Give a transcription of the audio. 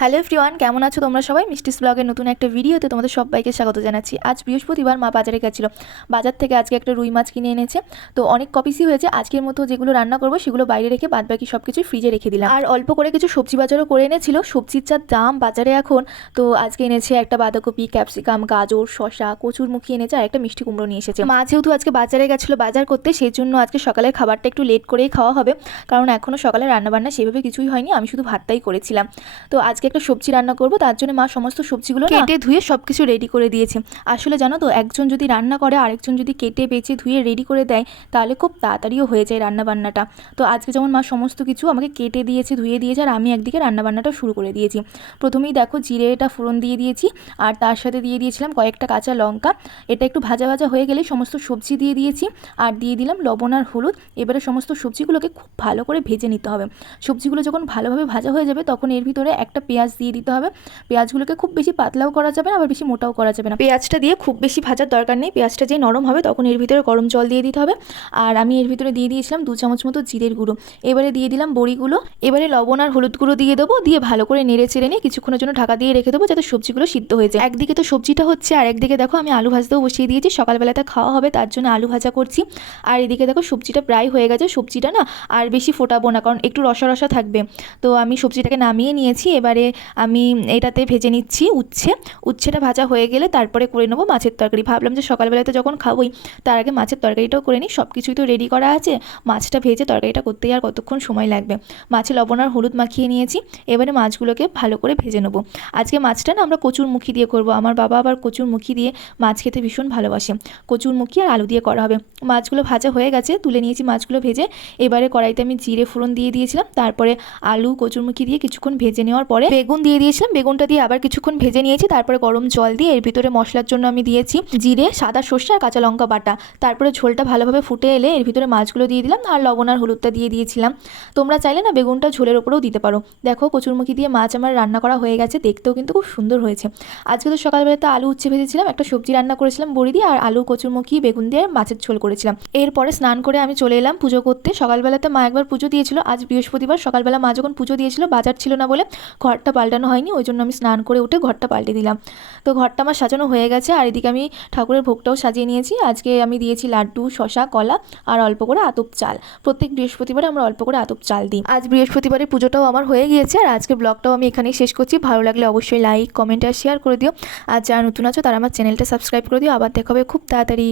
Hello everyone, কেমন আছো তোমরা সবাই? মিষ্টিস ব্লগের নতুন একটা ভিডিওতে তোমাদের সবাইকে স্বাগত জানাচ্ছি। আজ বৃহস্পতিবার, মা বাজারে গেছিলো। বাজার থেকে আজকে একটা রুই মাছ কিনে এনেছে। তো অনেক কপিসই হয়েছে। আজকের মতো যেগুলো রান্না করবো সেগুলো বাইরে রেখে বাদবাকি সব কিছু ফ্রিজে রেখে দিলাম। আর অল্প করে কিছু সবজি বাজারও করে এনেছিল। সবজির যা দাম বাজারে এখন, তো আজকে এনেছে একটা বাঁধাকপি, ক্যাপসিকাম, গাজর, শসা, কচুরমুখী এনেছে আর একটা মিষ্টি কুমড়ো নিয়ে এসেছে। মা যেহেতু আজকে বাজারে গেছিলো বাজার করতে, সেই জন্য আজকে সকালের খাবারটা একটু লেট করেই খাওয়া হবে, কারণ এখনও সকালে রান্নাবান্না সেভাবে কিছুই হয়নি। আমি শুধু ভাতটাই করেছিলাম। তো আজকে একটা সবজি রান্না করবো, তার জন্য মা সমস্ত সবজিগুলো কেটে ধুয়ে সব কিছু রেডি করে দিয়েছে। আসলে জানো তো, একজন যদি রান্না করে আরেকজন যদি কেটে বেছে ধুয়ে রেডি করে দেয় তাহলে খুব তাড়াতাড়িও হয়ে যায় রান্নাবান্নাটা। তো আজকে যেমন মা সমস্ত কিছু আমাকে কেটে দিয়েছে, ধুয়ে দিয়েছে, আর আমি একদিকে রান্নাবান্নাটা শুরু করে দিয়েছি। প্রথমেই দেখো জিরেটা ফোড়ন দিয়ে দিয়েছি, আর তার সাথে দিয়ে দিয়েছিলাম কয়েকটা কাঁচা লঙ্কা। এটা একটু ভাজা ভাজা হয়ে গেলে সমস্ত সবজি দিয়ে দিয়েছি, আর দিয়ে দিলাম লবণ আর হলুদ। এবারে সমস্ত সবজিগুলোকে খুব ভালো করে ভেজে নিতে হবে। সবজিগুলো যখন ভালোভাবে ভাজা হয়ে যাবে তখন এর ভিতরে একটা পেঁয়াজ দিয়ে দিতে হবে। পেঁয়াজগুলোকে খুব বেশি পাতলাও করা যাবে না, আবার বেশি মোটাও করা যাবে না। পেঁয়াজটা দিয়ে খুব বেশি ভাজার দরকার নেই। পেঁয়াজটা যে নরম হবে তখন এর ভিতরে গরম জল দিয়ে দিতে হবে। আর আমি এর ভিতরে দিয়ে দিয়েছিলাম 2 চামচ মতো জিরের গুঁড়ো। এবারে দিয়ে দিলাম বড়িগুলো। এবারে লবণ আর হলুদ গুঁড়ো দিয়ে দেবো, দিয়ে ভালো করে নেড়ে চেড়ে নিয়ে কিছুক্ষণের জন্য ঢাকা দিয়ে রেখে দেবো যাতে সবজিগুলো সিদ্ধ হয়ে যায়। একদিকে তো সবজিটা হচ্ছে, আর একদিকে দেখো আমি আলু ভাজতেও বসিয়ে দিয়েছি। সকালবেলাতে খাওয়া হবে তার জন্য আলু ভাজা করছি। আর এদিকে দেখো সবজিটা প্রায় হয়ে গেছে। সবজিটা না আর বেশি ফোটাবো না, কারণ একটু রসা রসা থাকবে। তো আমি সবজিটাকে নামিয়ে নিয়েছি। এবারে আমি এটাতে ভেজে নিচ্ছি উচ্ছেটা ভাজা হয়ে গেলে তারপরে করে নেবো মাছের তরকারি। ভাবলাম যে সকালবেলাতে যখন খাবোই তার আগে মাছের তরকারিটাও করে নিই। সব কিছুই তো রেডি করা আছে, মাছটা ভেজে তরকারিটা করতেই আর কতক্ষণ সময় লাগবে। মাছে লবণ আর হলুদ মাখিয়ে নিয়েছি। এবারে মাছগুলোকে ভালো করে ভেজে নেবো। আজকে মাছটা না আমরা কচুরমুখী দিয়ে করবো। আমার বাবা আবার কচুরমুখী দিয়ে মাছ খেতে ভীষণ ভালোবাসে। কচুরমুখী আর আলু দিয়ে করা হবে। মাছগুলো ভাজা হয়ে গেছে, তুলে নিয়েছি মাছগুলো ভেজে। এবারে কড়াইতে আমি জিরে ফোড়ন দিয়ে দিয়েছিলাম। তারপরে আলু কচুরমুখী দিয়ে কিছুক্ষণ ভেজে নেওয়ার পরে বেগুন দিয়ে দিয়েছিলাম। বেগুনটা দিয়ে আবার কিছুক্ষণ ভেজে নিয়েছি। তারপরে গরম জল দিয়ে এর ভিতরে মশলার জন্য আমি দিয়েছি জিরে, সাদা সর্ষে আর কাঁচা লঙ্কা বাটা। তারপরে ঝোলটা ভালোভাবে ফুটে এলে এর ভিতরে মাছগুলো দিয়ে দিলাম, আর লবণ আর হলুদটা দিয়ে দিয়েছিলাম। তোমরা চাইলে না বেগুনটা ঝোলের ওপরেও দিতে পারো। দেখো কচুরমুখী দিয়ে মাছ আমার রান্না করা হয়ে গেছে, দেখতেও কিন্তু খুব সুন্দর হয়েছে। আজকে তো সকালবেলাতে আলু উচ্ছে ভেজেছিলাম, একটা সবজি রান্না করেছিলাম বড়ি দিয়ে, আর আলু কচুরমুখী বেগুন দিয়ে মাছের ঝোল করেছিলাম। এরপরে স্নান করে আমি চলে এলাম পুজো করতে। সকালবেলাতে মা একবার পুজো দিয়েছিল। আজ বৃহস্পতিবার সকালবেলা মা যখন পুজো দিয়েছিল বাজার ছিল না বলে ঘরটা পাল্টানো হয়নি, ওই জন্য আমি স্নান করে উঠে ঘরটা পাল্টে দিলাম। তো ঘরটা আমার সাজানো হয়ে গেছে, আর এদিকে আমি ঠাকুরের ভোগটাও সাজিয়ে নিয়েছি। আজকে আমি দিয়েছি লাড্ডু, শসা, কলা আর অল্প করে আতপ চাল। প্রত্যেক বৃহস্পতিবারে আমরা অল্প করে আতপ চাল দিই। আজ বৃহস্পতিবারের পুজোটাও আমার হয়ে গিয়েছে, আর আজকে ব্লগটাও আমি এখানেই শেষ করছি। ভালো লাগলে অবশ্যই লাইক, কমেন্ট আর শেয়ার করে দিও। আর যারা নতুন আছো তারা আমার চ্যানেলটা সাবস্ক্রাইব করে দিও। আবার দেখা হবে খুব তাড়াতাড়ি।